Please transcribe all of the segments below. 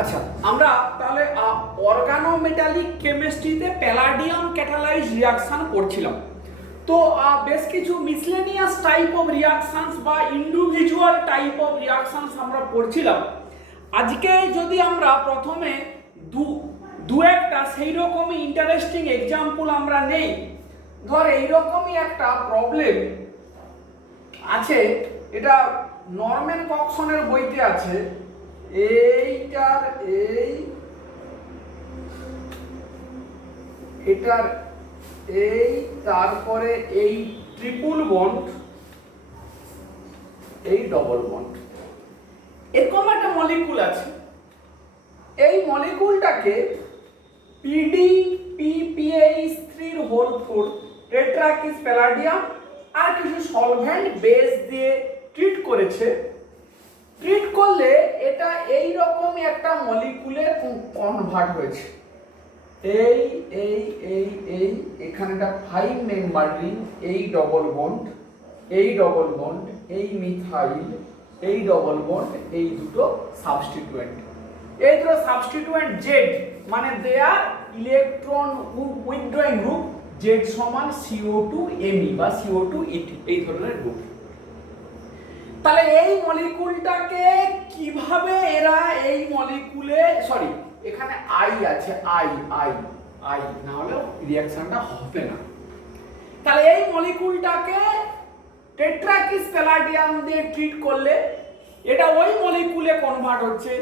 আচ্ছা, আমরা তাহলে অর্গানোমেটালিক কেমিস্ট্রিতে প্যালাডিয়াম ক্যাটালাইজ রিয়াকশন পড়ছিলাম। তো বেশ কিছু মিসলেনিয়াস টাইপ অফ রিয়াকশনস বা ইন্ডিভিজুয়াল টাইপ অফ রিয়াকশনস আমরা পড়ছিলাম। আজকে যদি আমরা প্রথমে দু একটা সেই রকমই ইন্টারেস্টিং এক্সাম্পল আমরা নেই। ধর এইরকমই একটা প্রবলেম আছে, এটা নরম্যান কক্সনের বইতে আছে। এইটার এই তারপরে এই ট্রিপল বন্ড, এই ডবল বন্ড, এরকম একটা মলিকুল আছে। এই মলিকুলটাকে PDPPH3 হোল 4 টেট্রাকিস প্যালাডিয়াম আর কিছু সলভেন্ট বেস দিয়ে ট্রিট করেছে। ট্রিট করলে এটা এই রকমই একটা মলিকুলে কনভার্ট হয়েছে। এই এই এই এই এখানে একটা 5 মেম্বার রিং, এই ডবল বন্ড, এই ডবল বন্ড, এই মিথাইল, এই ডবল বন্ড, এই দুটো সাবস্টিটিউয়েন্ট। এই দুটো সাবস্টিটিউয়েন্ট জেড মানে দে আর ইলেকট্রন উইথড্রয়িং গ্রুপ, জেড সমান CO2Me বা CO2Et এই ধরনের গ্রুপ। তাহলে এই মলিকুলটাকে কিভাবে এরা এই মলিকুলে সরি এখানে আই আছে, আই না হলে রিঅ্যাকশনটা হবে না। তাহলে এই মলিকুলটাকে টেট্রাকিস প্যালাডিয়াম দিয়ে ট্রিট করলে এটা ওই মলিকুলে কনভার্ট হচ্ছে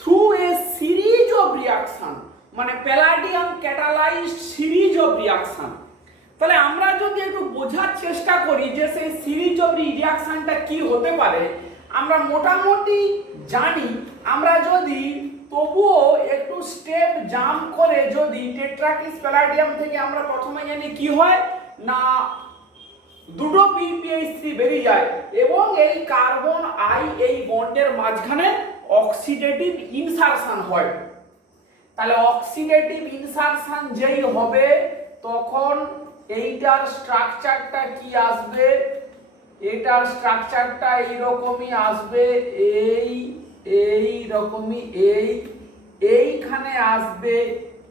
through a series of reaction, মানে palladium catalysed series of reaction. তাহলে আমরা যদি একটু বোঝার চেষ্টা করি যে সেই সিরিজ অফ রিঅ্যাকশনটা কি হতে পারে, আমরা মোটামুটি জানি। আমরা যদি তবুও একটু স্টেপ জাম্প করে যদি টেট্রাকিস প্যালাডিয়াম থেকে আমরা প্রথমে জানি কি হয় না দুটো PPH3 বেরিয়ে যায় এবং এই কার্বন আই এই বন্ডের মাঝখানে অক্সিডেটিভ ইনসারশন হয়। তাহলে অক্সিডেটিভ ইনসারশন যেই হবে তখন এইটার স্ট্রাকচারটা কি আসবে, এটার স্ট্রাকচারটা এইরকমই আসবে, এই রকমই এইখানে আসবে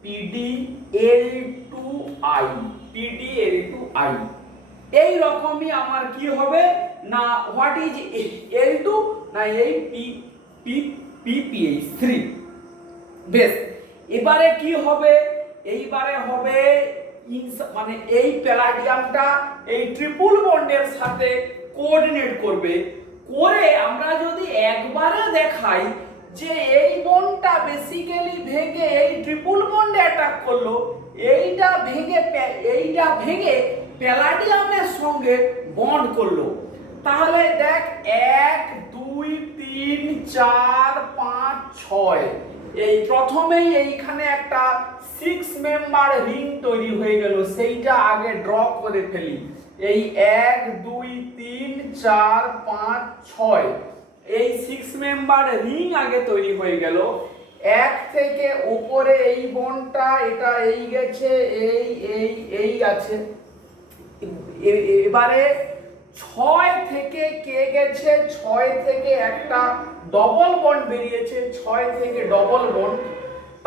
PdL2I, PdL2I। এই রকমই আমার কি হবে না হোয়াট ইজ L2 না এই PPH3। বেশ, এবারে কি হবে, এইবারে হবে মানে এই প্যালাডিয়ামটা এই ট্রিপল বন্ডের সাথে কোঅর্ডিনেট করবে। করে আমরা যদি একবারে দেখাই যে এই বন্ডটা বেসিক্যালি ভেঙে এই ট্রিপল বন্ডে অ্যাটাক করলো, এইটা ভেঙে প্যালাডিয়ামের সঙ্গে বন্ড করলো। তাহলে দেখ 1 2 3 4 5 6 এই প্রথমেই এইখানে একটা 6 মেম্বার রিং তৈরি হয়ে গেল। সেইটা আগে ড্র করে ফেলি। এই 1 2 3 4 5 6 এই 6 মেম্বার রিং আগে তৈরি হয়ে গেল। এক থেকে উপরে এই বন্ডটা এটা এই গেছে, এই আছে। এবারে 6 থেকে কে গেছে, 6 থেকে একটা ডবল বন্ড বেরিয়েছে, 6 থেকে ডবল বন্ড।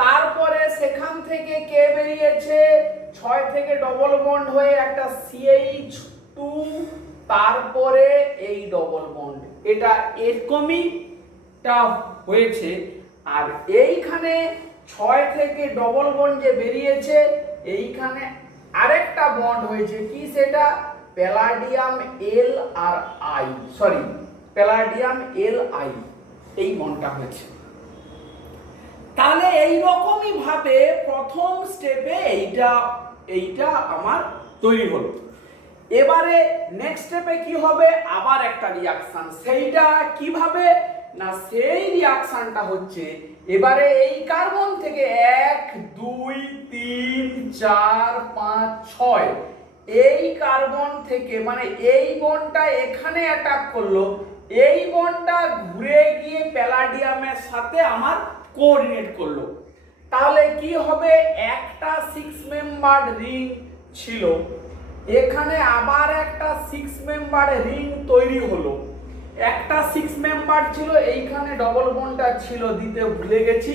তারপরে সেখান থেকে কে বেরিয়েছে, 6 থেকে ডবল বন্ড হয়ে একটা CH2, তারপরে এই ডবল বন্ড। এটা এরকমইটা হয়েছে। আর এইখানে 6 থেকে ডবল বন্ড যে বেরিয়েছে, এইখানে আরেকটা বন্ড হয়েছে, কি সেটা প্যালাডিয়াম L আর I, সরি প্যালাডিয়াম Li, এই বন্ডটা হয়েছে। তাহলে এই রকমই ভাবে প্রথম স্টেপে এইটা আমার তৈরি হলো। এবারে নেক্সট স্টেপে কি হবে, আবার একটা রিঅ্যাকশন। সেইটা কিভাবে না সেই রিঅ্যাকশনটা হচ্ছে এবারে এই কার্বন থেকে 1 2 3 4 5 6 এই কার্বন থেকে মানে এই বন্ডটা এখানে অ্যাটাক করলো, এই বন্ডটা ঘুরে গিয়ে প্যালাডিয়ামের সাথে আমার কোঅর্ডিনেট করলো। তাহলে কি হবে, একটা 6 মেম্বার রিং ছিল, এখানে আবার একটা 6 মেম্বার রিং তৈরি হলো একটা 6 মেম্বার ছিল, এইখানে ডবল বন্ডটা ছিল দিতে ভুলে গেছি,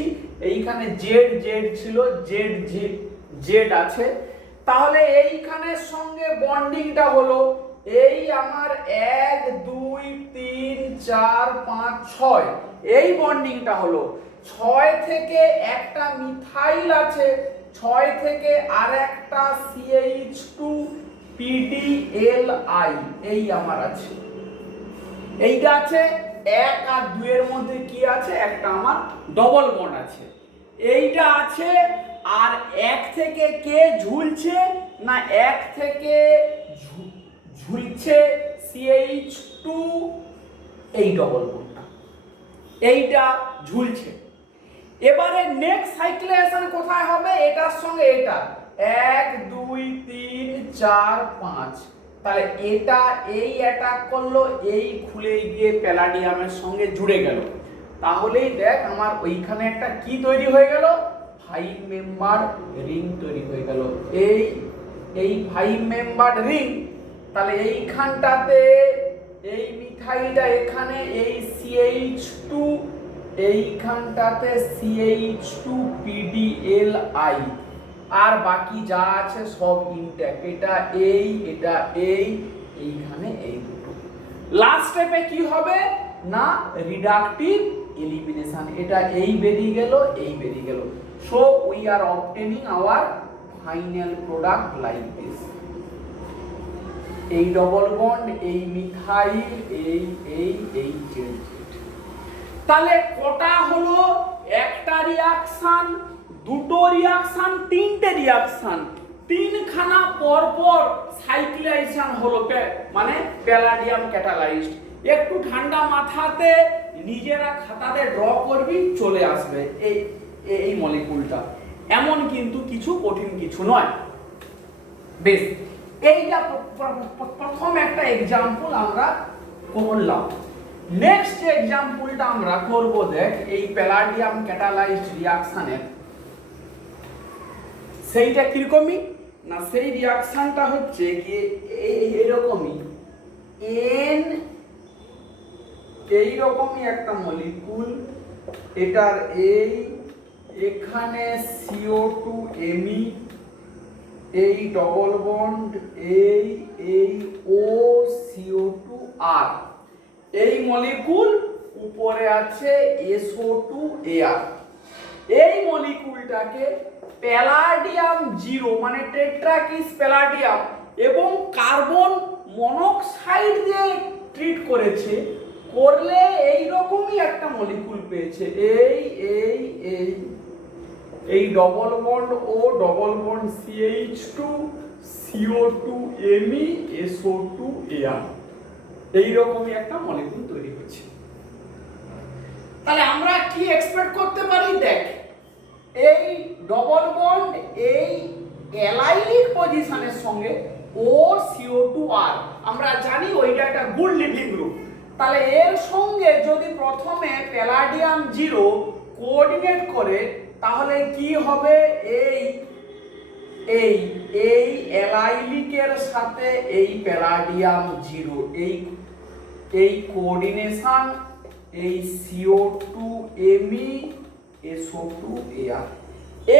এইখানে জেড জেড ছিল, জেড জেড জেড আছে, তাহলে এইখানের সঙ্গে বন্ডিংটা হলো এই আমার 1 2 3 4 5 6, এই বন্ডিংটা হলো 6 থেকে একটা মিথাইল আছে, 6 থেকে আর একটা CH2 PDLI এই আমার আছে, এইটা আছে 1 আর 2 এর মধ্যে কি আছে, একটা আমার ডবল বন্ড আছে, এইটা আছে। আর 1 থেকে কে ঝুলছে না, 1 থেকে ঝুলছে CH2, এই ডবল বন্ডটা এইটা ঝুলছে। এবারে নেক্সট সাইক্লেশন কোথায় হবে, এটার সঙ্গে এটা 1 2 3 4 5, তাহলে এটা এই অ্যাটাক করলো, এই খুলে গিয়ে প্যালাডিয়ামের সঙ্গে জুড়ে গেল, তাহলেই দেখ আমার ওইখানে একটা কি তৈরি হয়ে গেল, 5 মেম্বার রিং তৈরি হয়ে গেল, এই 5 মেম্বার রিং। তাহলে এইখানটাতে এই মিথাইলটা এখানে এই CH2, এইখানটাতে CH2 PDLI, আর বাকি যা আছে সব ইনট্যাক্ট, এটা এইখানে এই দুটো। লাস্ট স্টেপে কি হবে না, রিডাকটিভ এলিমিনেশন, এটা এই বেরিয়ে গেল, এই বেরিয়ে গেল। So we are obtaining hour final product like this, এই ডবল বন্ড, এই মিথাইল, এই জেড। তাহলে কটা হলো, একটা রিঅ্যাকশন, দুটো রিঅ্যাকশন, তিনটে রিঅ্যাকশন, তিনখানা পরপর সাইক্লেশন হলো, মানে প্যালাডিয়াম ক্যাটালাইজড। একটু ঠান্ডা মাথাতে নিজেরা খাতাতে ড্র করবি, চলে আসবে এই মলিকুলটা, এমন কিন্তু কিছু কঠিন কিছু নয়। বেশ, এইটা প্রথম একটা এক্সাম্পল আমরা করলাম। নেক্সট যে এক্সাম্পলটা আমরা করব, দেখ এই প্যালাডিয়াম ক্যাটালাইজড রিঅ্যাকশনের, সেইটা কিরকমই না, সেই রিঅ্যাকশনটা হচ্ছে গিয়ে এরকমই, এইরকমই একটা মলিকুল, এটার এখানে CO2Me, এই ডবল বন্ড, এই O CO2R, এই মলিকুল, উপরে আছে SO2Ar, এই মলিকুলটাকে প্যালাডিয়াম 0 মানে টেট্রাকিস প্যালাডিয়াম এবং কার্বন মনোক্সাইড দিয়ে ট্রিট করেছে, করলে এই রকমই একটা মলিকুল পেয়েছে, এই ডবল বন্ড ও double bond CH2 CO2Me SO2Ar, এই রকমই একটা মলিকুল তৈরি হচ্ছে। তাহলে আমরা কি এক্সপেক্ট করতে পারি, দেখ এই ডবল বন্ড এই অ্যালাইলিক পজিশনের সঙ্গে ও CO2R, আমরা জানি ওইটা একটা গুড লিভিং গ্রুপ, তাহলে এর সঙ্গে যদি প্রথমে প্যালাডিয়াম 0 কোঅর্ডিনেট করে, তাহলে কি হবে, এই অ্যালাইলিকের সাথে এই প্যালাডিয়াম 0, এই কোঅর্ডিনেশন, এই CO2Me SO2Ar,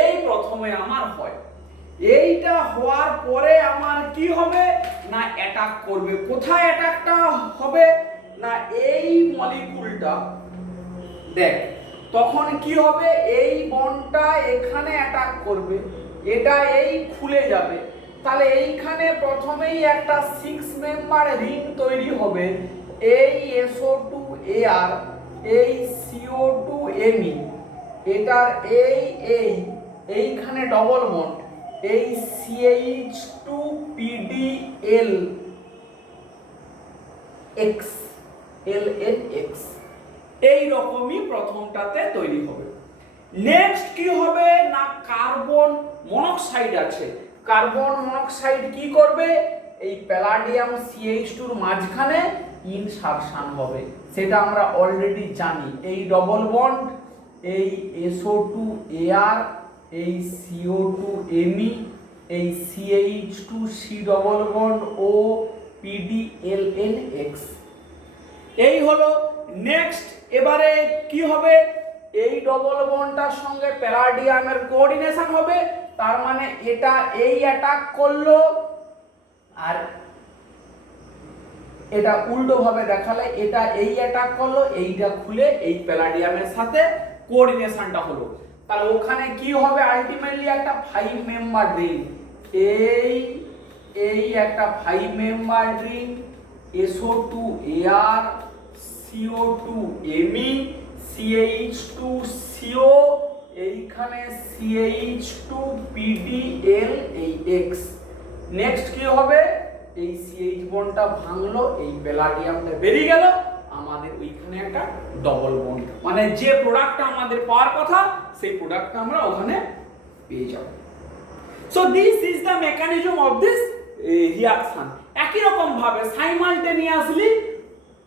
এই প্রথমে আমার হয়। এইটা হওয়ার পরে আমার কি হবে না, অ্যাটাক করবে। কোথায় অ্যাটাকটা হবে না, এই মলিকুলটা, দেখ তখন কি হবে, এই বন্ডটা এখানে অ্যাটাক করবে, এটা এই খুলে যাবে, তাহলে এইখানে প্রথমেই একটা 6 মেম্বার রিং তৈরি হবে, এই SO2Ar, এই CO2Me, এটার এইখানে ডবল বন্ড, এই CH2 PDLX, এই রকমই প্রথমটাতে তৈরি হবে। নেক্সট কি হবে না, কার্বন মনোক্সাইড আছে, কার্বন মনোক্সাইড কি করবে, এই প্যালাডিয়াম CH2 এর মাঝখানে ইনসারশন হবে, সেটা আমরা অলরেডি জানি, এই ডবল বন্ড, এই SO2Ar, এই CO2Me, এই CH2C ডবল বন্ড ও PDLNX, এই হলো। নেক্সট এবারে কি হবে, এই ডবল বন্ডটার সঙ্গে প্যালাডিয়ামের কোঅর্ডিনেশন হবে, তার মানে এটা এই অ্যাটাক করলো, আর এটা উল্টো ভাবে দেখালে এটা এই অ্যাটাক করলো, এইটা খুলে এই প্যালাডিয়ামের সাথে কোঅর্ডিনেশনটা হলো। তাহলে ওখানে কি হবে, আলটিমেটলি একটা 5 মেম্বার রিং, এই একটা 5 member ring, SO2 Ar, CO2 Me, CH2 CO, এইখানে CH2 PDL এই X। নেক্সট কি হবে, এই CH বন্ডটা ভাঙলো, এই প্যালাডিয়ামটা বেরিয়ে গেল, আমাদের ওইখানে একটা ডবল বন্ড, মানে যে প্রোডাক্টটা আমাদের পাওয়ার কথা সেই প্রোডাক্টটা আমরা ওখানে পেয়ে যাব। So this is the mechanism of this reaction. একই রকম ভাবে সাইমালটেনিয়াসলি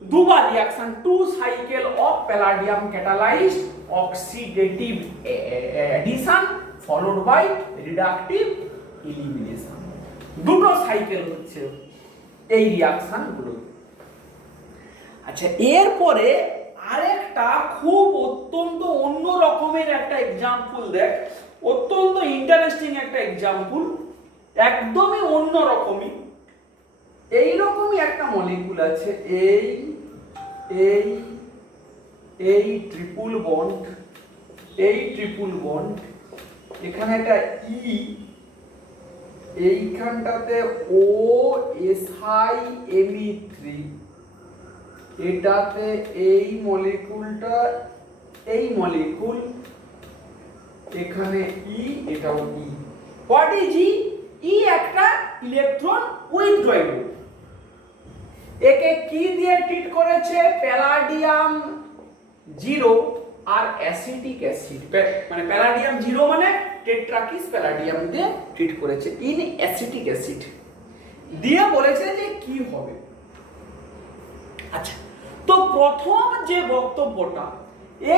দুবার reaction, 2 cycle of palladium catalysed oxidative addition followed by reductive elimination, দুটো সাইকেল হচ্ছে এই রিঅ্যাকশন গুলো। আচ্ছা, এরপরে আরেকটা খুব অত্যন্ত অন্য রকমের একটা এক্সাম্পল দেখ, অত্যন্ত ইন্টারেস্টিং একটা এক্সাম্পল, একদমই অন্য রকমই। এইরকমই একটা মলিকুল আছে, এই ট্রিপল বন্ড, এখানে একটা ই, এইখানটাতে OSI-Me3, এটাতে এই মলিকুলটা, এই মলিকুল, এখানে ই, এটাও ই। হোয়াট ইজ ই? ই একটা ইলেকট্রন উইথড্রয়িং গ্রুপ। একে কি দিয়ে ট্রিট করেছে, প্যালাডিয়াম 0 আর অ্যাসিটিক অ্যাসিড, মানে প্যালাডিয়াম 0 মানে টেট্রাকিস প্যালাডিয়াম দিয়ে ট্রিট করেছে ইন অ্যাসিটিক অ্যাসিড দিয়ে, বলেছে যে কি হবে। আচ্ছা, তো প্রথম যে বক্তব্যটা,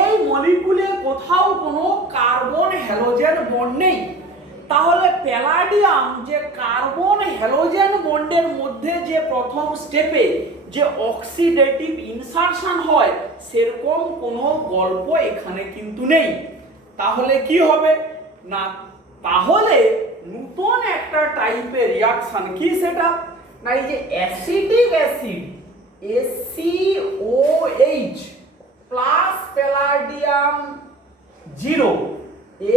এই মলিকুলে কোথাও কোনো কার্বন হ্যালোজেন বন্ড নেই, তাহলে প্যালাডিয়াম যে কার্বন হ্যালোজেন বন্ডের মধ্যে যে প্রথম স্টেপে যে অক্সিডেটিভ ইনসারশন হয়, সেরকম কোনো গল্প এখানে কিন্তু নেই। তাহলে কি হবে না, তাহলে নতুন একটা টাইপের রিঅ্যাকশন, কি সেটা না, এই যে acetic acid SCOH plus palladium 0,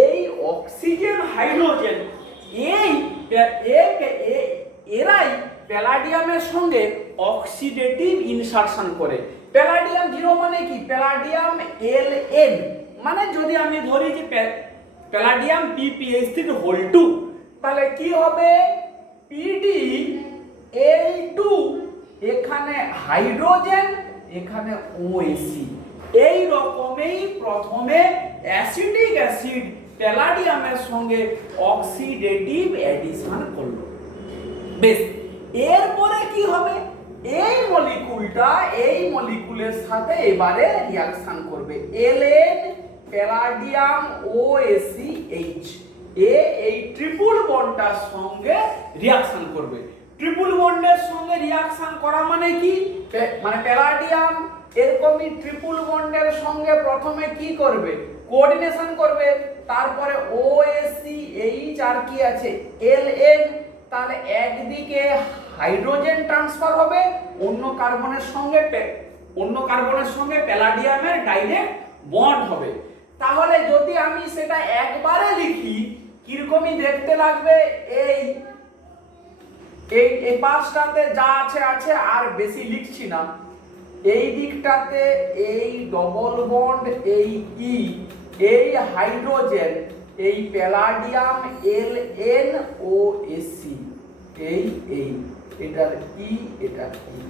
এই অক্সিজেন হাইড্রোজেন, এরাই প্যালাডিয়ামের সঙ্গে অক্সিডেটিভ ইনসারশন করে। প্যালাডিয়াম 0 মানে কি, প্যালাডিয়াম Ln, মানে যদি আমি ধরি যে প্যালাডিয়াম PPH3 তাহলে কি হবে, PdL2, এখানে হাইড্রোজেন, এখানে OH। এই রকমই প্রথমে অ্যাসিটিক অ্যাসিড প্যালাডিয়ামের সঙ্গে অক্সিডেটিভ অ্যাডিশন করলো। বেশ, এরপরে কি হবে, এই মলিকুলটা এই মলিকুলের সাথে এবারে রিঅ্যাকশন করবে, Ln প্যালাডিয়াম OCH, এই ট্রিপল বন্ডটার সঙ্গে রিঅ্যাকশন করবে। ট্রিপল বন্ডের সঙ্গে রিঅ্যাকশন করা মানে কি, মানে প্যালাডিয়াম এরকমই ট্রিপল বন্ডের সঙ্গে প্রথমে কি করবে, কোঅর্ডিনেশন করবে, তারপরে OCH আর কি আছে Ln, তাহলে একদিকে হাইড্রোজেন ট্রান্সফার হবে, অন্য কার্বনের সঙ্গে প্যালাডিয়ামের ডাইরেক্ট বন্ড হবে। তাহলে যদি আমি সেটা একবারে লিখি, কিরকমই দেখতে লাগবে, এই পাঁচটাতে যা আছে, আর বেশি লিখছি না। এই দিকটাতে এই ডবল বন্ড, এই ই, এই হাইড্রোজেন, এই প্যালাডিয়াম LNOSC, এটার ই, এটার ই,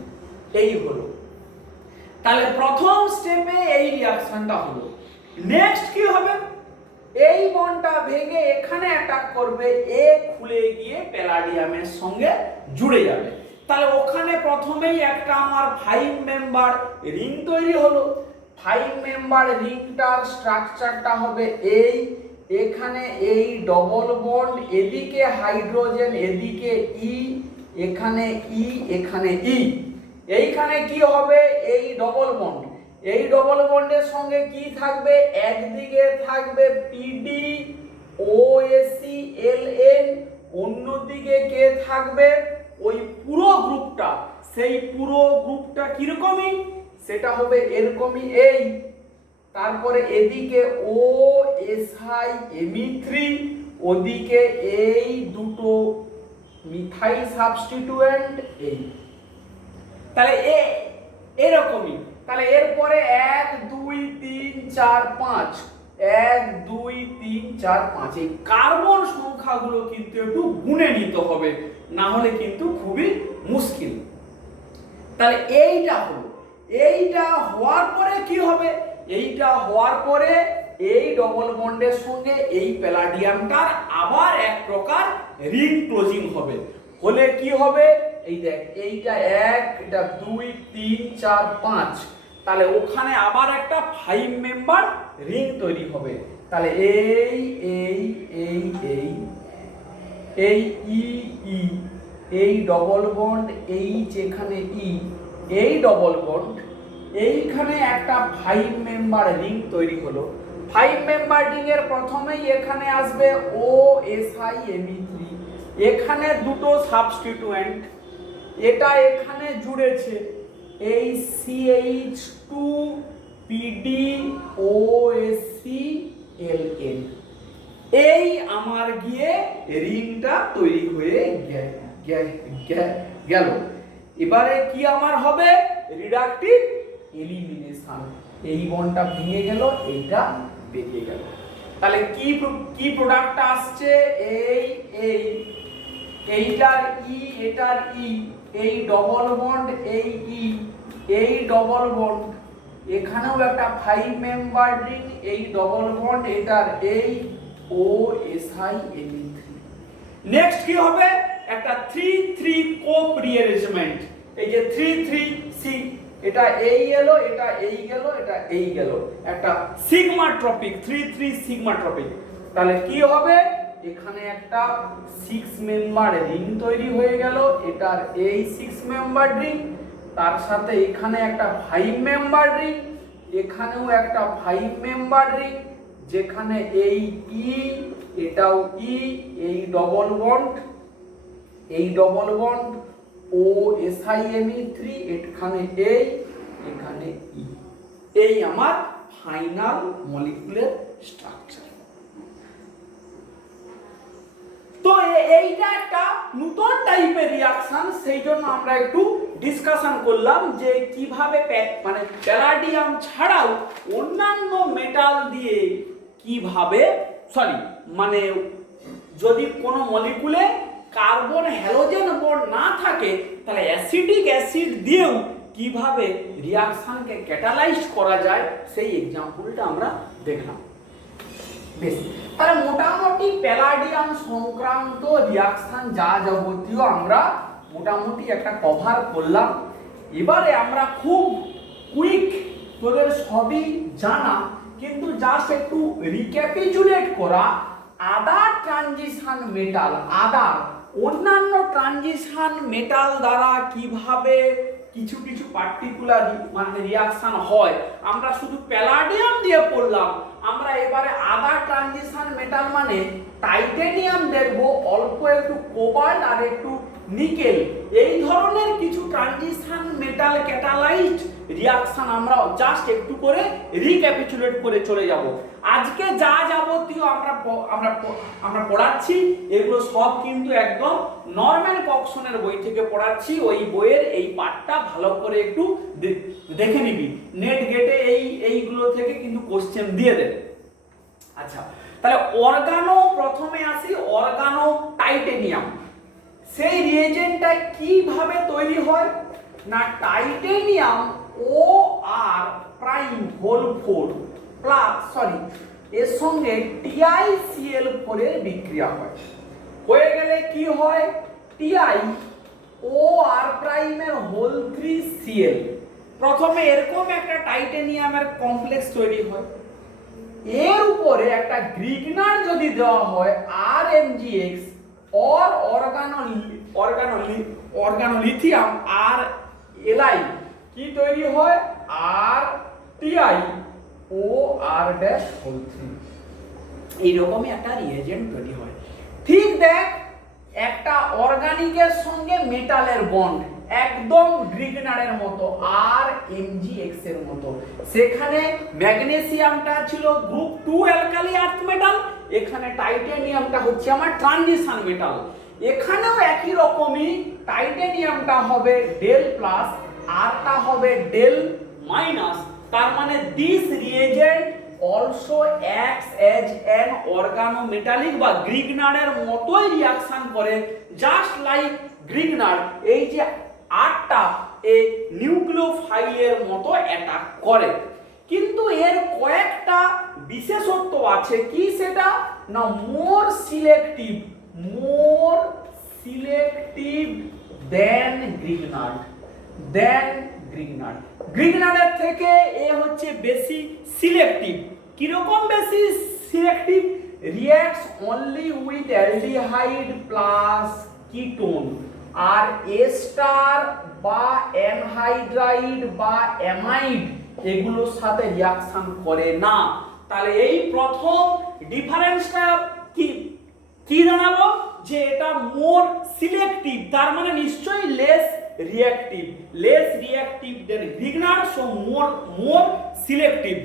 এই হলো। তাহলে প্রথম স্টেপে এই রিঅ্যাকশনটা হলো। নেক্সট কি হবে, এই বন্ডটা ভেঙে এখানে অ্যাটাক করবে, এ খুলে গিয়ে প্যালাডিয়ামের সঙ্গে জুড়ে যাবে। তাহলে ওখানে প্রথমেই একটা আমার 5 মেম্বার রিং তৈরি হলো। 5 মেম্বার রিংটার স্ট্রাকচারটা হবে এখানে এই ডবল বন্ড, এদিকে হাইড্রোজেন, এদিকে ই, এখানে ই, এখানে ই, এইখানে কি হবে, এই ডবল বন্ড, এই ডবল বন্ডের সঙ্গে কি থাকবে, একদিকে থাকবে পিডি ওএসি এলএন, অন্যদিকে কে থাকবে, ওই পুরো গ্রুপটা, সেই পুরো গ্রুপটা কিরকমই, সেটা হবে এরকমই এই, তারপরে এদিকে ও এসআই এমি3, ওদিকে এই দুটো মিথাইল সাবস্টিটিউয়েন্ট এই, তাহলে এরকমই। তাহলে এরপরে 1 2 3 4 5, 1 2 3 4 5, এই কার্বন সংখ্যাগুলো কিন্তু একটু গুণে নিতে হবে, না হলে কিন্তু খুবই মুশকিল। তাহলে এইটা হলো, এইটা হওয়ার পরে কি হবে, এইটা হওয়ার পরে এই ডবল বন্ডের সঙ্গে এই প্যালাডিয়ামটার আবার এক প্রকার রিং ক্লোজিং হবে, হলে কি হবে, এই দেখ এইটা 1, এটা 2 3 4 5, তাহলে ওখানে আবার একটা 5 মেম্বার রিং তৈরি হবে। তাহলে এই এই এই এই এই ই ই, এই ডবল বন্ড, এই যেখানে ই, এই ডবল বন্ড, এইখানে একটা 5 মেম্বার রিং তৈরি হলো। 5 মেম্বার রিং এর প্রথমেই এখানে আসবে ও এসআই এমি3, এখানে দুটো সাবস্টিটিউয়েন্ট, এটা এখানে জুড়েছে, এই CH2 PD OSC LN, এই আমার গিয়ে রিংটা তৈরি হয়ে গেল। এবারে কি আমার হবে, রিডাকটিভ এলিমিনেশন, এই বন্ডটা ভেঙে গেল, এইটা বেরিয়ে গেল। তাহলে কি প্রোডাক্টটা আসছে, এই এইটার ই, এটার ই, এই ডবল বন্ড, এই ই, এই ডবল বন্ড, এখানেও একটা 5 মেম্বার রিং, এই ডবল বন্ড, এটার এই ও এসআই এমি3। নেক্সট কি হবে, একটা 3-3 কোপ রিঅ্যারেঞ্জমেন্ট, এই যে 3-3 এটা এই গেল, এটা এই গেল, এটা এই গেল, একটা সিগমা ট্রপিক, 3-3 সিগমা ট্রপিক। তাহলে কি হবে, এখানে একটা 6 মেম্বার রিং তৈরি হয়ে গেল, এটার এই 6 মেম্বার রিং, তার সাথে এখানে একটা 5 মেম্বার রিং, এখানেও একটা 5 মেম্বার রিং, যেখানে এই ই, এটাও ই, এই ডবল বন্ড, এই ডবল বন্ড ও এসআই এমি3, এখানে এই, এখানে ই, এই আমার ফাইনাল মলিকুলার স্ট্রাকচার। তো এইটা একটা নতুন টাইপের রিঅ্যাকশন, সেই জন্য আমরা একটু ডিসকাশন করলাম যে কিভাবে মানে প্যালাডিয়াম ছাড়াও অন্যান্য মেটাল দিয়ে কিভাবে, মানে যদি কোনো মলিকুলে কার্বন হ্যালোজেন বন্ড না থাকে, তাহলে অ্যাসিডিক অ্যাসিড দিয়েও কিভাবে রিঅ্যাকশনকে ক্যাটালাইজ করা যায়, সেই এক্সাম্পলটা আমরা দেখলাম। বেশ, তাহলে মোটামুটি প্যালাডিয়াম সংক্রান্ত রিঅ্যাকশন যা যাবতীয় আমরা মোটামুটি একটা কভার করলাম। এবারে আমরা খুব কুইক, তোদের সবই জানা, কিন্তু জাস্ট একটু রিক্যাপিচুলেট করা, আদার ট্রানজিশন মেটাল, আদার অন্যান্য ট্রানজিশন মেটাল দ্বারা কিভাবে কিছু কিছু পার্টিকুলার মানে রিঅ্যাকশন হয়, আমরা শুধু প্যালাডিয়াম দিয়ে পড়লাম। আমরা এবারে আদার ট্রানজিশন মেটাল মানে টাইটেনিয়াম দেখব, অল্প একটু কোবাল্ট আর একটু নিকেল, এই ধরনের কিছু ট্রানজিশন মেটাল ক্যাটালাইজড রিঅ্যাকশন আমরা জাস্ট একটু করে রিক্যাপিচুলেট করে চলে যাব। আজকে যা যাবতীয় আমরা পড়াচ্ছি, এগুলো সব কিন্তু একদম নরম্যাল ককশনের বই থেকে পড়াচ্ছি। ওই বইয়ের এই পার্টটা ভালো করে একটু দেখে নিবি, নেট গেটে এইগুলো থেকে কিন্তু কোশ্চেন দিয়ে দেবে। আচ্ছা, তাহলে অর্গানো, প্রথমে আসি অর্গানো টাইটেনিয়াম। সেই রিয়েজেন্টটা কিভাবে তৈরি হয় না, টাইটেনিয়াম ও আর প্রাইম হোল 4 প্লাস এর সঙ্গে TiCl4 এর বিক্রিয়া হয়, হয়ে গেলে কি হয়, Ti ও আর প্রাইমের হোল 3Cl, প্রথমে এরকম একটা টাইটেনিয়ামের কমপ্লেক্স তৈরি হয়, এর উপরে একটা গ্রিগনার যদি দেওয়া হয় RMgX অর অর্গানোলিথিয়াম এলআই কি তৈরি হয় আর টিআই ও আর ড্যাশ হোল 3 এইরকমই একটা রিয়েজেন্ট তৈরি হয়। ঠিক দেখ একটা অর্গানিকের সঙ্গে মেটালের বন্ড একদম গ্রিগনারের মতো আর এমজিএক্স এর মতো, সেখানে ম্যাগনেসিয়ামটা ছিল গ্রুপ 2 অ্যালকালি আর্থ মেটাল, এখানে টাইটেনিয়ামটা হচ্ছে আমার ট্রানজিশন মেটাল। এখানেও একই রকমই টাইটেনিয়ামটা হবে ডেল প্লাস আরটা হবে ডেল মাইনাস, তার মানে this reagent also acts as an organometallic বা গ্রিগনারের মতোই রিঅ্যাকশন করে, জাস্ট লাইক গ্রিগনার এই যে আটটা এই নিউক্লিওফাইলের মতো অ্যাটাক করে। কিন্তু এর কয়েকটা বিশেষত্ব আছে, কি সেটা না মোর সিলেক্টিভ দেন গ্রিগনার গ্রিগনারের থেকে এ হচ্ছে বেশি সিলেক্টিভ। কিরকম বেশি selective? Reacts only with aldehyde plus ketone, আর এ স্টার বা অ্যানহাইড্রাইড বা অ্যামাইড এগুলোর সাথে রিঅ্যাকশন করে না। তাহলে এই প্রথম ডিফারেন্সটা কি দাঁড়ালো যে এটা মোর সিলেক্টিভ, তার মানে নিশ্চয়ই less reactive than Grignard, so more selective.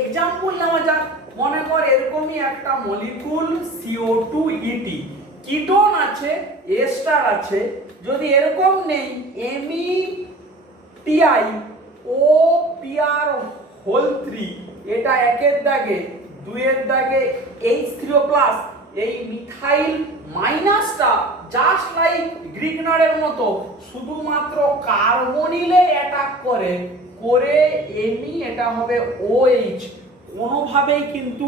Example নেওয়া যাক, মনে কর এরকমই একটা মলিকুল CO2 কিটোন আছে, এ স্টার আছে, যদি এরকম নেই METI ও PR হোল 3, এটা একের দাগে দুইয়ের দাগে H3O প্লাস, এই মিথাইল মাইনাসটা জাস্ট লাইক গ্রিগনারের মতো শুধুমাত্র কার্বনিলে অ্যাটাক করে এমি, এটা হবে OH, কোনোভাবেই কিন্তু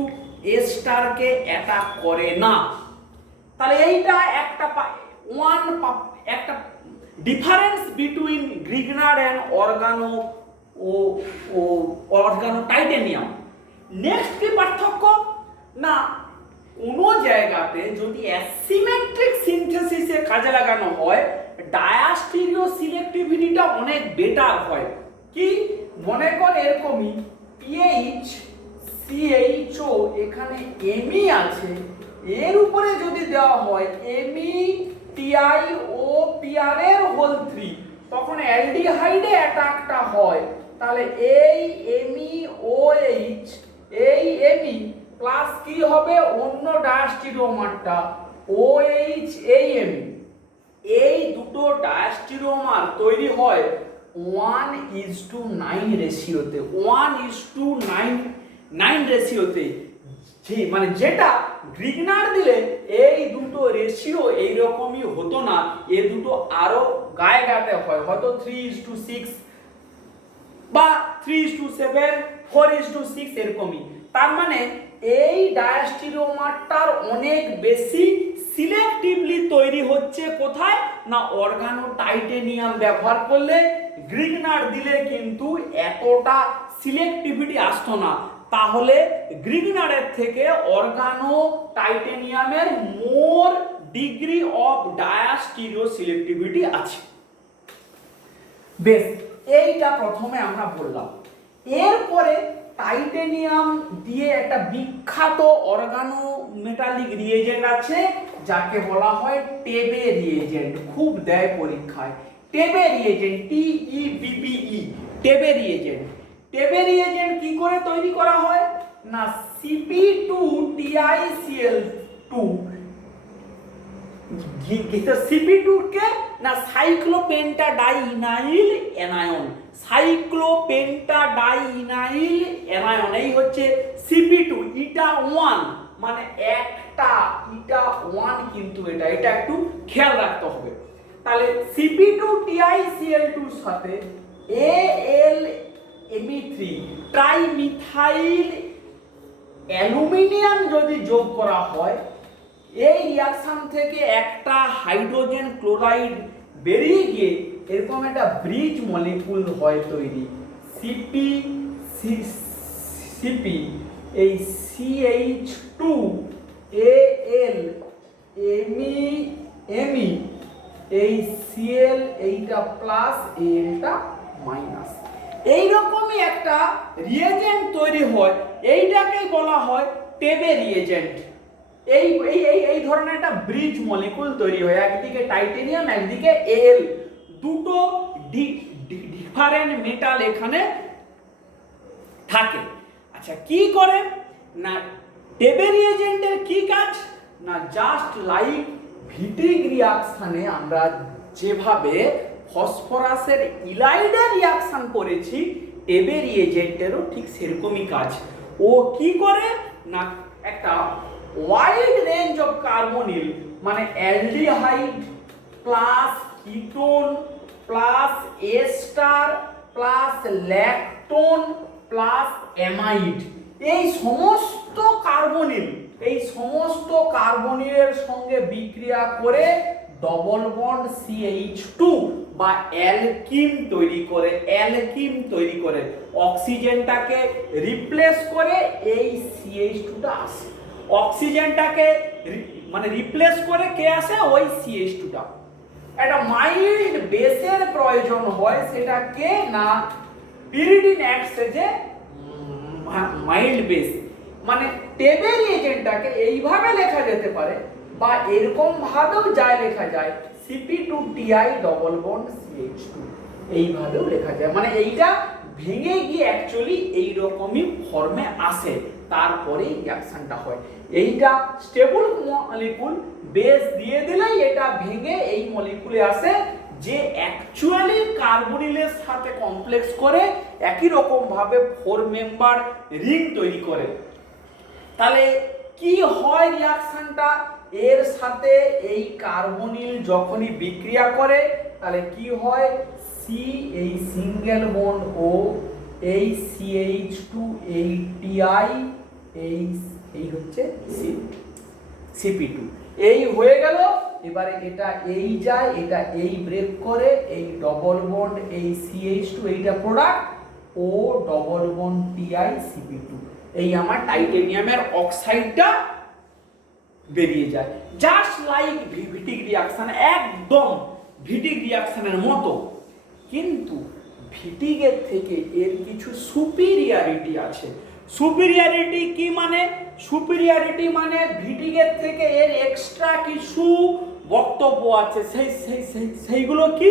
এ স্টারকে অ্যাটাক করে না। তাহলে এইটা একটা difference between Grignard and organo titanium. Next কি পার্থক্য না, কোনো জায়গাতে যদি অ্যাসিমেট্রিক সিনথেসিসে কাজে লাগানো হয় ডায়াস্টিরিও সিলেক্টিভিটিটা অনেক বেটার হয়। কি মনে কর এরকমই PH CHO, এখানে Me আছে, এর উপরে যদি দেওয়া হয় METI ও PR এর হোল 3, তখন অ্যালডিহাইডে অ্যাটাকটা হয়। তাহলে এই MEOH এই Me প্লাস কি হবে অন্য ডায়াস্টিরিওমারটা OH এই Me, এই দুটো ডায়াস্টিরিওমার তৈরি হয় 1:9 রেশিওতে, 1:9 রেশিওতে, মানে যেটা গ্রিগনার দিলে এই দুটো রেশিও এইরকমই হতো না, এ দুটো আরো গায়ে হয়, হয়তো 3:6 বা 3:7 4:6 এরকমই। তার মানে এই ডায়াস্টিরিওমারটার অনেক বেশি সিলেক্টিভলি তৈরি হচ্ছে কোথায় না অর্গানো টাইটেনিয়াম ব্যবহার করলে, গ্রিগনার দিলে কিন্তু এতটা সিলেক্টিভিটি আসতো না। তাহলে গ্রিগনারের থেকে organo টাইটেনিয়ামের more degree of ডায়াস্টিরিও selectivity আছে। বেশ, এইটা প্রথমে আমরা বললাম। এরপরে টাইটেনিয়াম দিয়ে একটা বিখ্যাত অর্গানো মেটালিক রিয়েজেন্ট আছে যাকে বলা হয় টেবে রিয়েজেন্ট, খুব দেয় পরীক্ষায়। টেবে রিয়েজেন্ট TEBBE, টেবে রিয়েজেন্ট কি করে তৈরি করা হয় না CP2TiCl2, CP2 কে না সাইক্লোপেন্টাডাইইনাইল অ্যানায়ন, এই হচ্ছে CP2। ইটা 1 মানে একটা ইটা 1, কিন্তু এটা একটু খেয়াল রাখতে হবে। তাহলে CP2TiCl2 এর সাথে AlMe3 ট্রাইমিথাইল অ্যালুমিনিয়াম যদি যোগ করা হয়, এই রিঅ্যাকশন থেকে একটা হাইড্রোজেন ক্লোরাইড বেরিয়ে গিয়ে এরকম একটা ব্রিজ মলিকুল হয় তৈরি, CP এই CH2Al Me এই Cl এইটা প্লাস এইটা মাইনাস, এইরকমই একটা রিয়েজেন্ট তৈরি হয়, এইটাকেই বলা হয় টেবে রিয়েজেন্ট। এই এই এই ধরনের একটা ব্রিজ মলিকুল তৈরি হয়, একদিকে টাইটেনিয়াম একদিকে Al, দুটো ডিফারেন্ট মেটাল এখানে থাকে। আচ্ছা কি করে না, টেবে রিয়েজেন্টের কি কাজ না, জাস্ট লাইক ভিট্রিক রিঅ্যাকশনে আমরা যেভাবে ফসফরাসের ইলাইডে রিঅ্যাকশন করেছি, টেবে রিয়েজেন্টেরও ঠিক সেরকমই কাজ। ও কি করে না, একটা ওয়াইড রেঞ্জ অফ কার্বনিল মানে aldehyde plus ketone plus ester plus lactone plus amide, এই সমস্ত কার্বনিলের সঙ্গে বিক্রিয়া করে ডবল বন্ড CH2 বা অ্যালকিন তৈরি করে অক্সিজেনটাকে রিপ্লেস করে এই CH2টা আসে, অক্সিজেনটাকে মানে রিপ্লেস করে কে আসে, ওই CH2টা। একটা মাইল্ড বেসের প্রয়োজন হয়, সেটা কে না pyridine acts as a mild base. মানে টেবে রিয়েজেন্টটাকে এইভাবে লেখা যেতে পারে বা এরকম ভাবেও যায় লেখা যায় Sp2Ti ডবল বন্ড CH2, এইভাবেও লেখা যায়। মানে এইটা ভেঙে গিয়ে অ্যাকচুয়ালি এইরকমই ফর্মে আসে, তারপরেই রিঅ্যাকশনটা হয়। এইটা স্টেবল মলিকুল, বেস দিয়ে দিলেই এটা ভেঙে এই মলিকুলে আসে, যে অ্যাকচুয়ালি কার্বনিলের সাথে কমপ্লেক্স করে একই রকম ভাবে 4 মেম্বার রিং তৈরি করে। তাহলে কি হয় রিঅ্যাকশনটা, এর সাথে এই কার্বনিল যখনই বিক্রিয়া করে তাহলে কি হয়, সি এই সিঙ্গেল বন্ড ও এই CH2 এই Ti এই হচ্ছে Cp2, এই হয়ে গেল। এবারে এটা এই যায়, এটা এই ব্রেক করে, এই ডবল বন্ড এই CH2 এইটা প্রোডাক্ট ও ডবল বন্ড Ti Cp2, এই আমার টাইটেনিয়ামের অক্সাইডটা বেরিয়ে যায়। জাস্ট লাইক ভিটিক রিঅ্যাকশন, একদম ভিটিক রিঅ্যাকশনের মতো। কিন্তু ভিটিকের থেকে এর কিছু সুপিরিয়রিটি আছে। সুপিরিয়রিটি কি মানে, সুপিরিয়রিটি মানে ভিটিকের থেকে এর এক্সট্রা কিছু বক্তব্য আছে, সেইগুলো কি,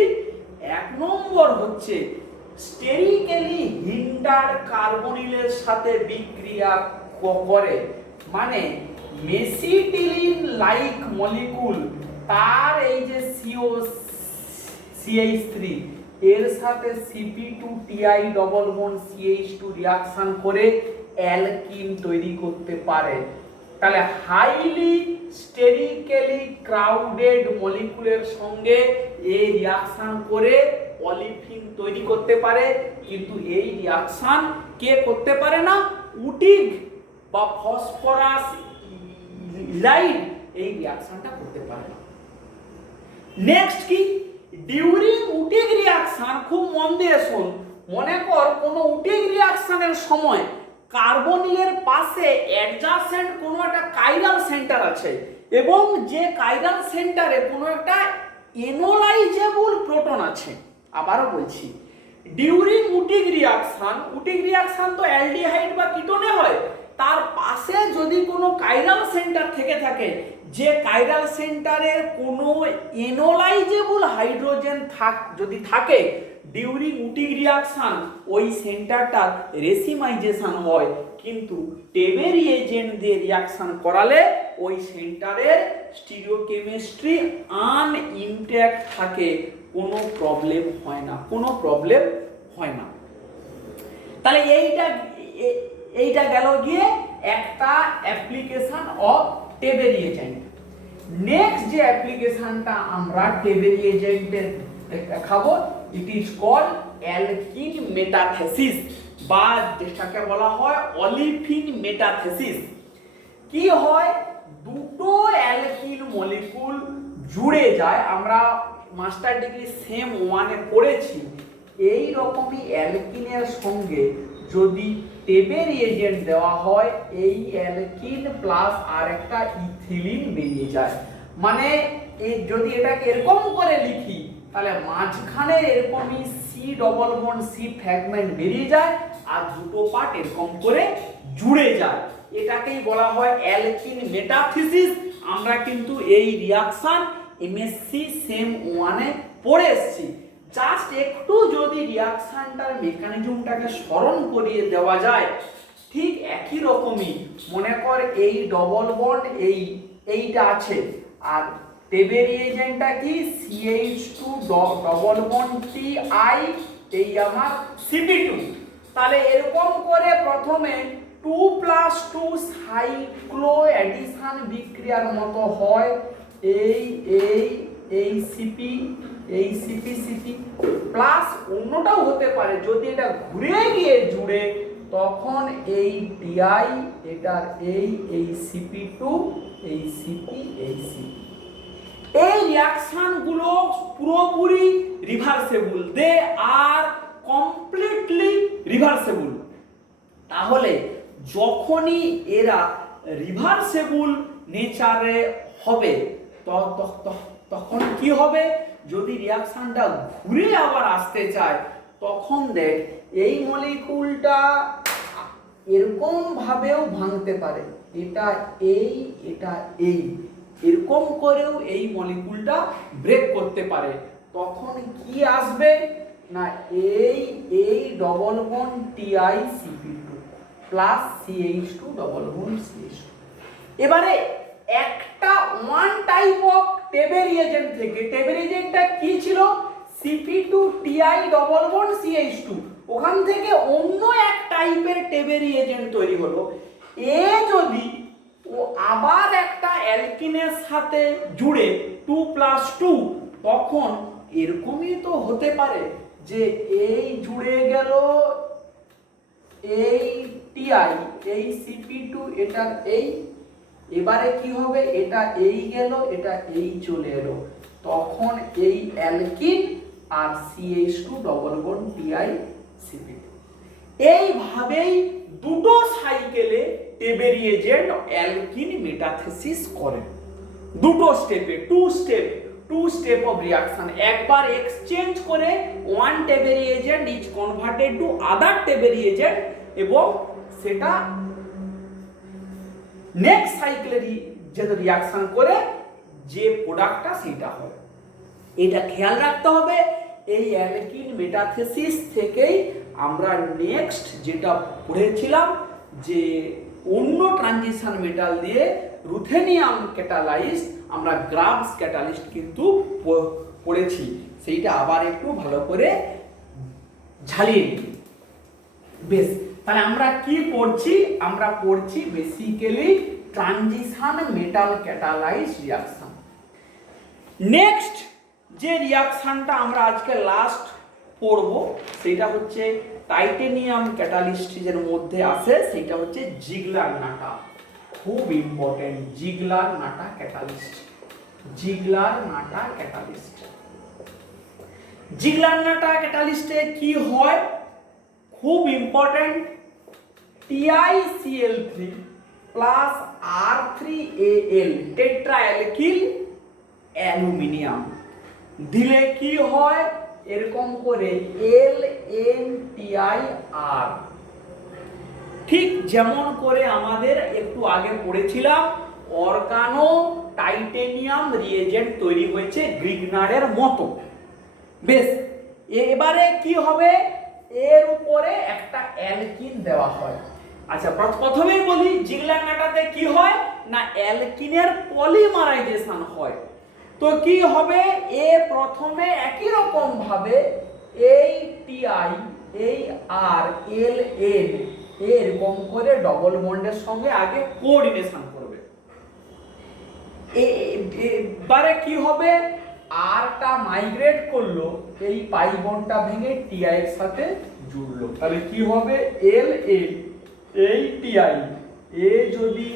এক নম্বর হচ্ছে স্টেরিক্যালি হিন্ডার কার্বনিলের সাথে বিক্রিয়া করে, মানে মেসিটিলিন লাইক মলিকুল তার এই যে CH3 এর সাথে Sp2Ti double bond CH2 reaction করে অ্যালকিন তৈরি করতে পারে। তাহলে হাইলি স্টেরিক্যালি ক্রাউডেড মলিকুলের সঙ্গে এই রিঅ্যাকশন করে অলিফিন তৈরি করতে পারে, কিন্তু এই রিঅ্যাকশন কে করতে পারে না, উটিক বা ফসফরাস ইলাইড এই রিঅ্যাকশনটা করতে পারে না। নেক্সট কি, ডিউরিং উটিক রিঅ্যাকশন, খুব মন দিয়ে শোন, মনে কর কোন উটিক রিঅ্যাকশনের সময় কার্বনিলের পাশে অ্যাডজাসেন্ট কোনো একটা কাইরাল সেন্টার আছে এবং যে কাইরাল সেন্টারে কোনো একটা এনোলাইজেবল প্রোটন আছে। আবারও বলছি, ডিউরিং উটিক রিঅ্যাকশন তো অ্যালডিহাইড বা কিটোনে হয়, তার পাশে যদি কোনো কাইরাল সেন্টার থেকে থাকে, যে কাইরাল সেন্টারের কোনো এনোলাইজেবল হাইড্রোজেন যদি থাকে, ডিউরিং উটিক রিঅ্যাকশন ওই সেন্টারটার রেসিমাইজেশন হয়, কিন্তু টেবে রিয়েজেন্ট দিয়ে রিঅ্যাকশন করালে ওই সেন্টারের স্টিরিওকেমিস্ট্রি আনইনট্যাক্ট থাকে, কোনো প্রবলেম হয় না। তাহলে এইটা গেল গিয়ে একটা অ্যাপ্লিকেশন অফ টেবে রিয়েজেন্ট। নেক্সট যে অ্যাপ্লিকেশনটা আমরা টেবে রিয়েজেন্টের দেখাবো, ইট ইজ কল্ড অ্যালকিন মেটাথেসিস বা যেটাকে বলা হয় অলিফিন মেটাথেসিস। কি হয়, দুটো অ্যালকিন মলিকুল জুড়ে যায়, আমরা মাস্টার ডিগ্রি সেম 1-এ পড়েছি। এই রকমই অ্যালকিনের সঙ্গে যদি টেবে রিয়েজেন্ট দেওয়া হয়, এই অ্যালকিন প্লাস আর একটা ইথিলিন বেরিয়ে যায়। মানে এই যদি এটাকে এরকম করে লিখি তাহলে মাঝখানে এরকমই C double bond C fragment বেরিয়ে যায় আর দুটো পার্ট এরকম করে জুড়ে যায়। এটাকেই বলা হয় অ্যালকিন মেটাথিসিস। আমরা কিন্তু এই রিঅ্যাকশন এমএসসি সেম 1 এ পড়ে এসেছি। জাস্ট একটু যদি রিঅ্যাকশনটার মেকানিজমটাকে স্মরণ করিয়ে দেওয়া যায়, ঠিক একই রকমই মনে কর এই ডবল বন্ড এইটা আছে আর টেবের রিয়েজেন্টটা কি CH2 ডবল বন্ড TI এই আমার Cp2। তাহলে এরকম করে প্রথমে 2+2 সাইক্লো অ্যাডিশন বিক্রিয়ার মতো হয় এই CP প্লাস অন্যটাও হতে পারে যদি এটা ঘুরে গিয়ে জুড়ে তখন এই DI এটার এই CP2 এই CP এই CP। এই রিঅ্যাকশন গুলো পুরোপুরি রিভার্সেবল, দে আর কমপ্লিটলি রিভার্সেবল। তাহলে যখনই এরা রিভার্সেবল নেচারে হবে তখন কি হবে, যদি রিঅ্যাকশনটা ঘুরে আবার আসতে চায় তখন দেখ এই মলিকুলটা এরকম ভাবেও ভাঙতে পারে, এটা এই এরকম করেও এই মলিকুলটা ব্রেক করতে পারে। তখন কি আসবে না এই double bond TI CP2 plus CH2 double bond CH2। এবারে একটা ওয়ান টাইপ অফ টেবের রিয়েজেন্ট থেকে, টেবের রিয়েজেন্টটা কি ছিল CP2 TI double bond CH2, ওখান থেকে অন্য এক টাইপের টেবের রিয়েজেন্ট তৈরি হলো। এ যদি ও আবার একটা অ্যালকিনের সাথে জুড়ে 2+2 তখন এরকমই তো হতে পারে যে এই জুড়ে গেল এই TI এই CP2 এটা এই, এবারে কি হবে এটা এই গেল এটা এই চলে এলো, তখন এই অ্যালকিন আর CH2 double bond TI CP2। এইভাবেই দুটো সাইকেলে টেবের রিয়েজেন্ট অ্যালকিন মেটাথিসিস করে। দুটো স্টেপে টু স্টেপ অফ রিঅ্যাকশন। একবার এক্সচেঞ্জ করে ওয়ান টেবের reagent is converted to other টেবের রিয়েজেন্ট এবং সেটা নেক্সট সাইকেলে যে রিঅ্যাকশন করে যে প্রোডাক্টটা সেটা হয়। এটা খেয়াল রাখতে হবে। এই অ্যালকিন মেটাথিসিস থেকেই আমরা নেক্সট যেটা পড়েছিলাম যে অন্য ট্রানজিশন মেটাল দিয়ে রুথেনিয়াম ক্যাটালাইজড আমরা গ্রাফস ক্যাটালিস্ট কিন্তু পড়েছি, সেইটা আবার একটু ভালো করে ঝালিয়ে নিই। বেশ, তাহলে আমরা কি পড়ছি, আমরা পড়ছি basically transition metal catalysed reaction. Next যে রিঅ্যাকশনটা আমরা আজকে লাস্ট পড়ব সেটা হচ্ছে টাইটেনিয়াম ক্যাটালিস্টের মধ্যে আসে, সেটা হচ্ছে জিগলার নাটা। খুব ইম্পর্টেন্ট, জিগলার নাটা ক্যাটালিস্ট। জিগলার নাটা ক্যাটালিস্ট, জিগলার নাটা ক্যাটালিস্টে কি হয় খুব important, TiCl3 plus R3Al টেট্রাঅ্যালকিল aluminium দিলে কি হয় এরকম করে LNTiR। ঠিক যেমন করে আমাদের একটু আগে পড়েছিলাম অর্গানো টাইটেনিয়াম রিয়েজেন্ট তৈরি হয়েছে গ্রিগনারের মতো। বেশ, এবারে কি হবে এর উপরে একটা অ্যালকিন দেওয়া হয়। আচ্ছা, প্রথমেই বলি জিগলার নাটাতে কি হয় না অ্যালকিনের পলিমারাইজেশন হয়। তো কি হবে এ প্রথমে একই রকম ভাবে এই TI এই আর LN এরকম করে ডবল বন্ডের সঙ্গে আগে কোঅর্ডিনেশন করবে। এবারে কি হবে আরটা মাইগ্রেট করলো, এই পাই বন্ডটা ভেঙে TI এর সাথে জুড়লো, তাহলে কি হবে LN এই TI এ যদি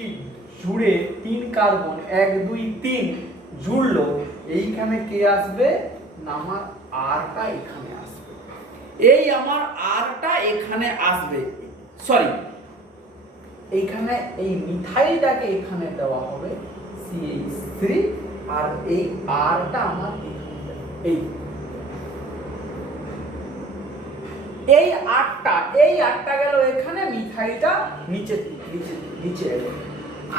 জুড়ে 3 কার্বন 1 2 3 জুড়লো, এইখানে কে আসবে না আমার আরটা এখানে আসবে, এই আমার আরটা এখানে আসবে, সরি এইখানে এই মিথাইলটাকে এখানে দেওয়া হবে CH3 আর এই আরটা আমার এই এই আটটা গেল এখানে, মিথাইলটা নিচে নিচে নিচে এলো।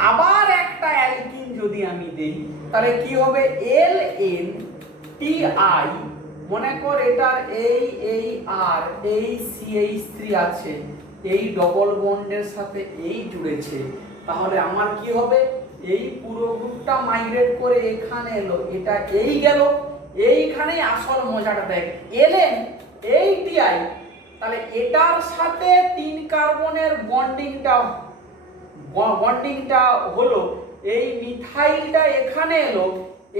আবার একটা অ্যালকিন যদি আমি দেই তাহলে কি হবে, LNTI, মনে কর এটার এই আর এই CH3 আছে, এই ডবল বন্ডের সাথে এই জুড়েছে, তাহলে আমার কি হবে, এই পুরো গ্রুপটা মাইগ্রেট করে এখানে এলো, এটা এই গেল, এইখানেই আসল মজাটা দেখ, LNTI, তাহলে এটার সাথে 3 কার্বনের বন্ডিংটা হলো, এই মিথাইলটা এখানে এলো,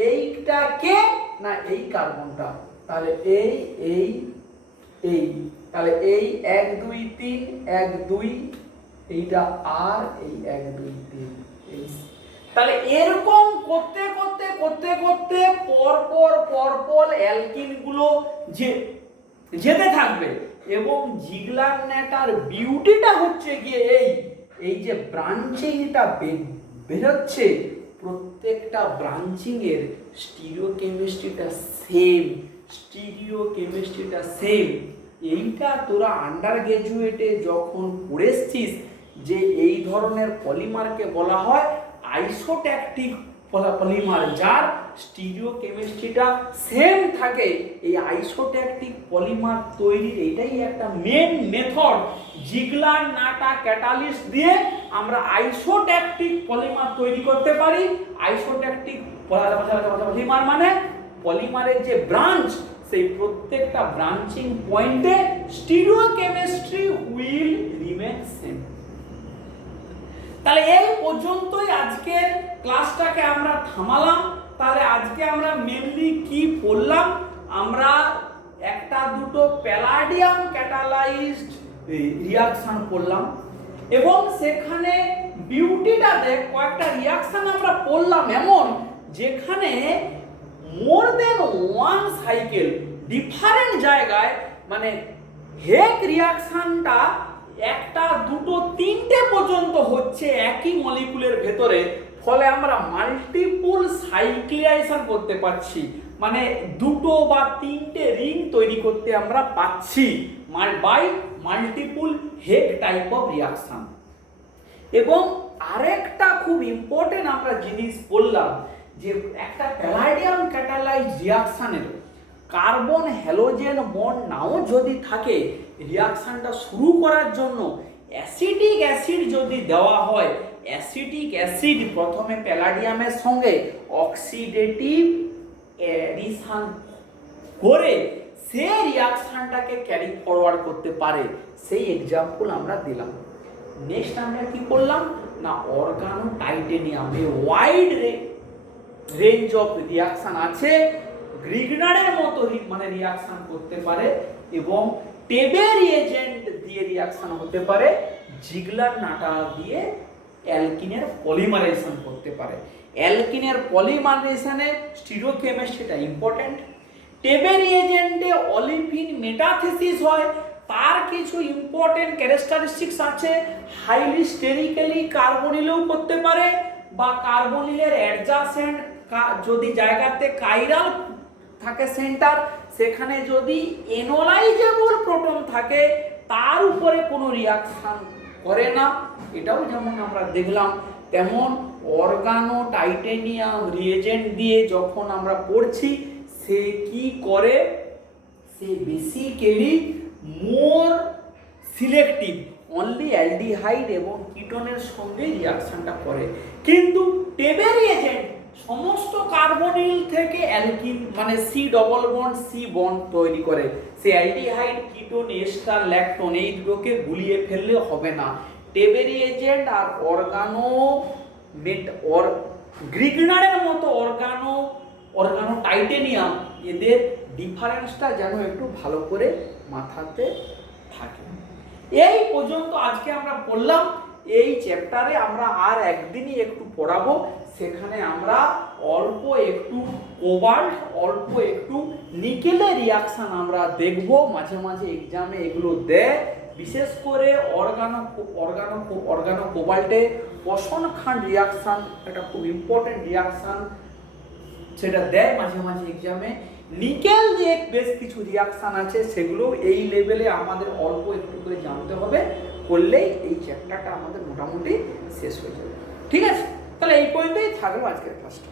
এইটা কে না এই কার্বনটা, তাহলে এই তাহলে এই 1 2 3 1 2, এইটা আর এই 1 2 3 এই, তাহলে এরকম করতে করতে করতে করতে পরপর অ্যালকিন গুলো যেতে থাকবে। এবং জিগলার নেটার বিউটিটা হচ্ছে গিয়ে এই যে ব্রাঞ্চিংটা বেরোচ্ছে, প্রত্যেকটা ব্রাঞ্চিং এর স্টিরিওকেমিস্ট্রিটা সেম। এইটা তোরা আন্ডার গ্রাজুয়েটে যখন পড়েছিস যে এই ধরনের পলিমারকে বলা হয় আইসোট্যাকটিক পলিমার, যার স্টিরিওকেমিস্ট্রিটা সেম থাকে। এই আইসোট্যাকটিক পলিমার তৈরির এটাই একটা মেন মেথড। জিগলার নাটা ক্যাটালিস্ট দিয়ে আমরা আইসোট্যাকটিক পলিমার তৈরি করতে পারি। আইসোট্যাকটিক পলিমার মানে পলিমারের যে ব্রাঞ্চ, সেই প্রত্যেকটা ব্রাঞ্চিং পয়েন্টে স্টিরিওকেমিস্ট্রি উইল রিমেন সেম। তাহলে এই পর্যন্তই আজকের ক্লাসটাকে আমরা থামালাম। তাহলে আজকে আমরা মেনলি কি পড়লাম, আমরা একটা দুটো প্যালাডিয়াম ক্যাটালাইজড রিঅ্যাকশন পড়লাম, এবং সেখানে বিউটিটা দেখ, কয়েকটা রিঅ্যাকশন আমরা পড়লাম এমন যেখানে মোর দেন ওয়ান সাইকেল ডিফারেন্ট জায়গায়, মানে হেক রিঅ্যাকশনটা একটা দুটো তিনটে পর্যন্ত হচ্ছে একই মলিকুলের ভেতরে, ফলে আমরা মাল্টিপুল সাইক্লিয়াইজেশন করতে পারছি, মানে দুটো বা তিনটে রিং তৈরি করতে আমরা পাচ্ছি by multiple Heck type of reaction. এবং আরেকটা খুব ইম্পর্টেন্ট আমরা জিনিস বললাম যে একটা প্যালাডিয়াম ক্যাটালাইজড রিঅ্যাকশনের কার্বন হ্যালোজেন বন্ড নাও যদি থাকে, রিঅ্যাকশনটা শুরু করার জন্য অ্যাসিটিক অ্যাসিড যদি দেওয়া হয়, অ্যাসিটিক অ্যাসিড প্রথমে প্যালাডিয়ামের সঙ্গে অক্সিডেটিভ অ্যাডিশন করে সে রিঅ্যাকশনটাকে ক্যারি ফরওয়ার্ড করতে পারে, সেই এক্সাম্পল আমরা দিলাম। নেক্সট আমরা কি করলাম না, অর্গানো টাইটেনিয়ামে ওয়াইড রেঞ্জ অফ রিঅ্যাকশন আছে, গ্রিগনারের মতো মানে রিঅ্যাকশন করতে পারে, এবং টেবে রিএজেন্ট দিয়ে রিঅ্যাকশন হতে পারে, জিগলার নাটা দিয়ে অ্যালকিনের পলিমারাইজেশন করতে পারে। অ্যালকিনের পলিমারাইজেশনে স্টিরিওকেমিস্ট্রিটা ইম্পর্টেন্ট। টেবে রিএজেন্টে অলিফিন মেটাথিসিস হয়, তার কিছু ইম্পর্টেন্ট ক্যারেক্টারিস্টিক্স আছে, হাইলি স্টেরিক্যালি কার্বনিলেও করতে পারে, বা কার্বনিলের অ্যাডজাসেন্ট যদি জায়গাতে কাইরাল থাকে সেন্টার, সেখানে যদি এনোলাইজেবল প্রোটন থাকে তার উপরে কোনো রিঅ্যাকশন করে না, এটাও যেমন আমরা দেখলাম। তেমন অর্গানো টাইটেনিয়াম রিএজেন্ট দিয়ে যখন আমরা পড়ছি, সে কি করে, সে basically more selective only aldehyde এবং কিটোনের সঙ্গে রিঅ্যাকশনটা করে। কিন্তু টেবে রিএজেন্ট সমস্ত কার্বনিল থেকে অ্যালকিন মানে C double bond C bond তৈরি করে, সে অ্যালডিহাইড কিটোন এস্টার ল্যাকটোন এই দুটোকে গুলিয়ে ফেললে হবে না। টেবে রিএজেন্ট আর অর্গানো গ্রিগনারের মতো অর্গানো টাইটেনিয়াম, এদের ডিফারেন্সটা যেন একটু ভালো করে মাথাতে থাকে। এই পর্যন্ত আজকে আমরা পড়লাম। এই চ্যাপ্টারে আমরা আর একদিনই একটু পড়াবো, সেখানে আমরা অল্প একটু কোবাল্ট, অল্প একটু নিকেলের রিঅ্যাকশন আমরা দেখব। মাঝে মাঝে এক্সামে এগুলো দেয়, বিশেষ করে অর্গানো কোবাল্টে পশন খান্ড রিঅ্যাকশন একটা খুব ইম্পর্টেন্ট রিঅ্যাকশন, সেটা দেয় মাঝে মাঝে এক্সামে। নিকেল যে বেশ কিছু রিয়াকশন আছে সেগুলো এই লেভেলে আমাদের অল্প একটু করে জানতে হবে, করলেই এই চ্যাপ্টারটা আমাদের মোটামুটি শেষ হয়ে যাবে। ঠিক আছে, তাহলে এই পর্যন্তই থাকলো আজকের ক্লাসটা।